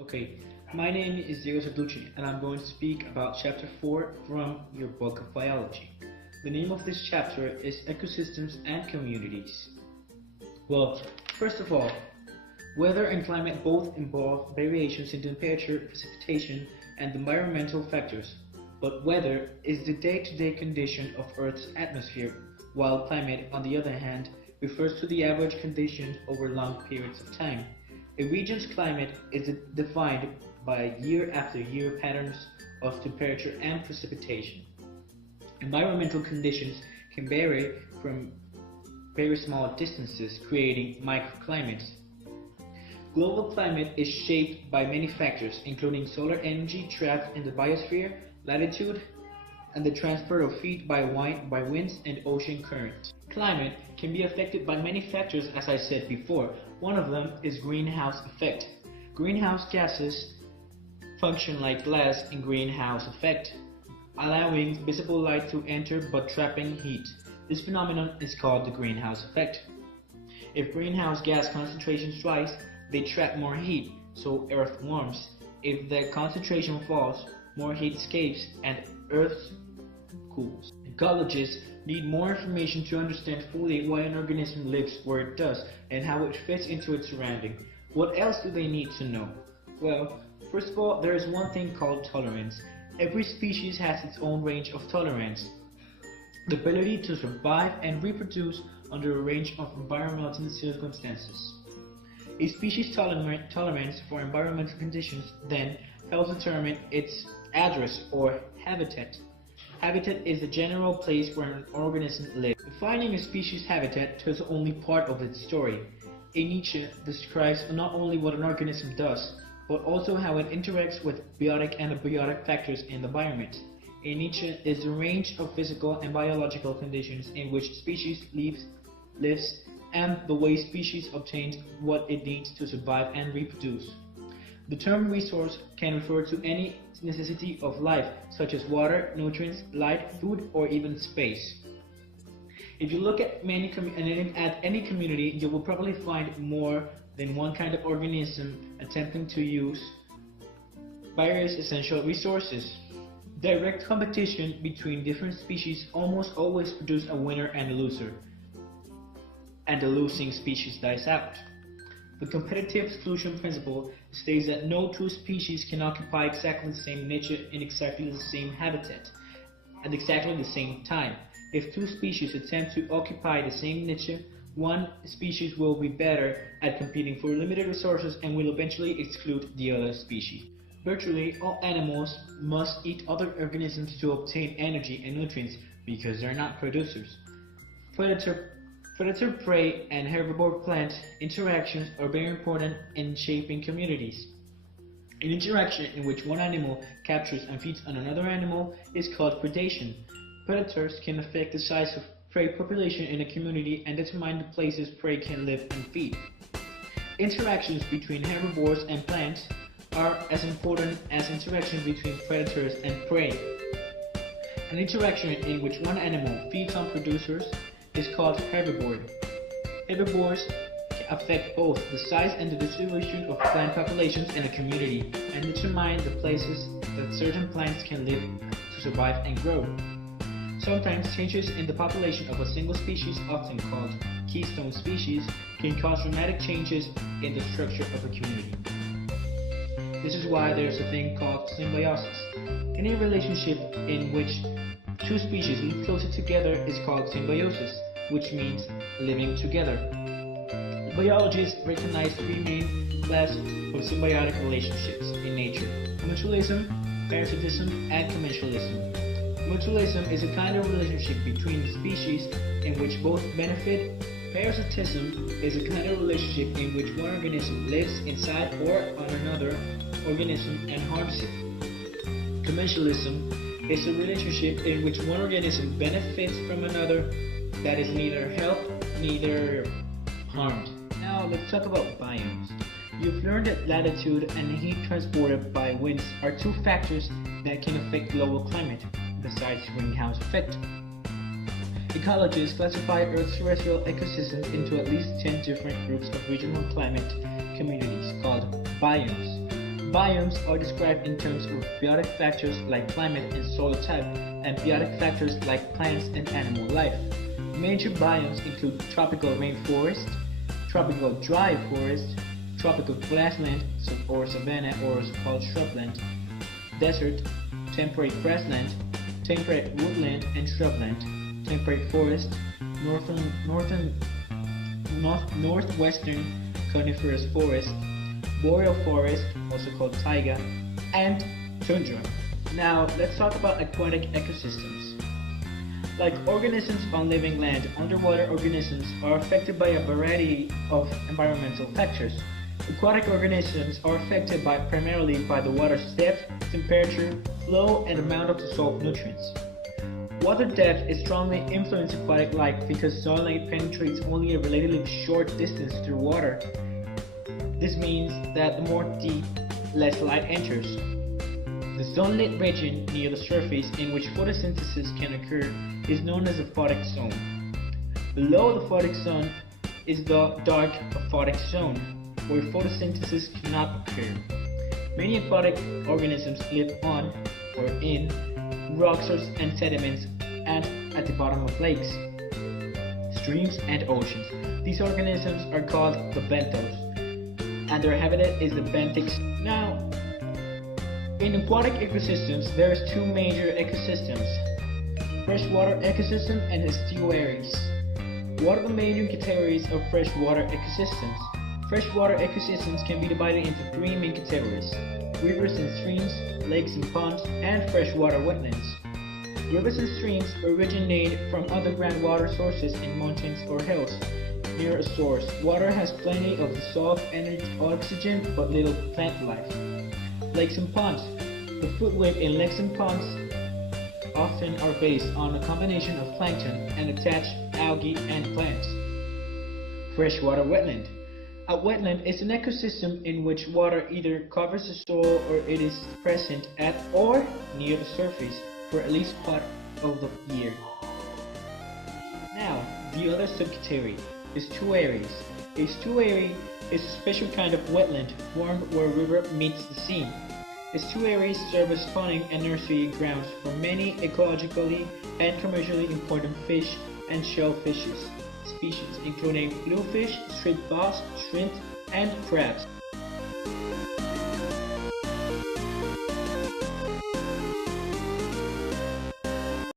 Okay, my name is Zertuche and I'm going to speak about chapter 4 from your book of biology. The name of this chapter is Ecosystems and Communities. Well, first of all, weather and climate both involve variations in temperature, precipitation, and environmental factors. But weather is the day-to-day condition of Earth's atmosphere, while climate, on the other hand, refers to the average conditions over long periods of time. A region's climate is defined by year-after-year patterns of temperature and precipitation. Environmental conditions can vary from very small distances, creating microclimates. Global climate is shaped by many factors, including solar energy trapped in the biosphere, latitude, and the transfer of heat by winds and ocean currents. Climate can be affected by many factors, as I said before. One of them is greenhouse effect. Greenhouse gases function like glass in greenhouse effect, allowing visible light to enter but trapping heat. This phenomenon is called the greenhouse effect. If greenhouse gas concentrations rise, they trap more heat, so Earth warms. If the concentration falls, more heat escapes and Earth cools. Ecologists need more information to understand fully why an organism lives where it does and how it fits into its surrounding. What else do they need to know? Well, first of all, there is one thing called tolerance. Every species has its own range of tolerance, the ability to survive and reproduce under a range of environmental circumstances. A species' tolerance for environmental conditions then helps determine its address or habitat. Habitat is the general place where an organism lives. Defining a species' habitat tells only part of its story. A niche describes not only what an organism does, but also how it interacts with biotic and abiotic factors in the environment. A niche is the range of physical and biological conditions in which species lives and the way species obtains what it needs to survive and reproduce. The term resource can refer to any necessity of life, such as water, nutrients, light, food, or even space. If you look at any community, you will probably find more than one kind of organism attempting to use various essential resources. Direct competition between different species almost always produces a winner and a loser, and the losing species dies out. The competitive exclusion principle states that no two species can occupy exactly the same niche in exactly the same habitat at exactly the same time. If two species attempt to occupy the same niche, one species will be better at competing for limited resources and will eventually exclude the other species. Virtually all animals must eat other organisms to obtain energy and nutrients because they're not producers. Predator-prey and herbivore-plant interactions are very important in shaping communities. An interaction in which one animal captures and feeds on another animal is called predation. Predators can affect the size of prey population in a community and determine the places prey can live and feed. Interactions between herbivores and plants are as important as interactions between predators and prey. An interaction in which one animal feeds on producers is called herbivory. Herbivores affect both the size and the distribution of plant populations in a community and determine the places that certain plants can live to survive and grow. Sometimes changes in the population of a single species, often called keystone species, can cause dramatic changes in the structure of a community. This is why there is a thing called symbiosis. Any relationship in which two species live closer together is called symbiosis, which means living together. Biologists recognize three main classes of symbiotic relationships in nature: mutualism, parasitism, and commensalism. Mutualism is a kind of relationship between species in which both benefit. Parasitism is a kind of relationship in which one organism lives inside or on another organism and harms it. Commensalism is a relationship in which one organism benefits from another that is neither helped neither harmed. Now let's talk about biomes. You've learned that latitude and heat transported by winds are two factors that can affect global climate, besides greenhouse effect. Ecologists classify Earth's terrestrial ecosystems into at least 10 different groups of regional climate communities called biomes. Biomes are described in terms of biotic factors like climate and soil type, and biotic factors like plants and animal life. Major biomes include tropical rainforest, tropical dry forest, tropical grassland or savanna or called shrubland, desert, temperate grassland, temperate woodland and shrubland, temperate forest, northwestern coniferous forest, boreal forest, also called taiga, and tundra. Now, let's talk about aquatic ecosystems. Like organisms on living land, underwater organisms are affected by a variety of environmental factors. Aquatic organisms are affected primarily by the water's depth, temperature, flow, and amount of dissolved nutrients. Water depth is strongly influenced aquatic life because sunlight penetrates only a relatively short distance through water. This means that the more deep, less light enters. The sunlit region near the surface in which photosynthesis can occur is known as the photic zone. Below the photic zone is the dark aphotic zone, where photosynthesis cannot occur. Many aquatic organisms live on or in rocks and sediments and at the bottom of lakes, streams, and oceans. These organisms are called the benthos, and their habitat is the benthic. Now, in aquatic ecosystems, there is two major ecosystems: freshwater ecosystem and estuaries. What are the major categories of freshwater ecosystems? Freshwater ecosystems can be divided into three main categories: rivers and streams, lakes and ponds, and freshwater wetlands. Rivers and streams originate from underground water sources in mountains or hills. Near a source, water has plenty of dissolved oxygen but little plant life. Lakes and ponds. The food web in lakes and ponds often are based on a combination of plankton and attached algae and plants. Freshwater wetland. A wetland is an ecosystem in which water either covers the soil or it is present at or near the surface for at least part of the year. Now, the other subcategory. Estuaries. Estuary is a special kind of wetland formed where a river meets the sea. Estuaries serve as spawning and nursery grounds for many ecologically and commercially important fish and shellfish species, including bluefish, striped bass, shrimp, and crabs.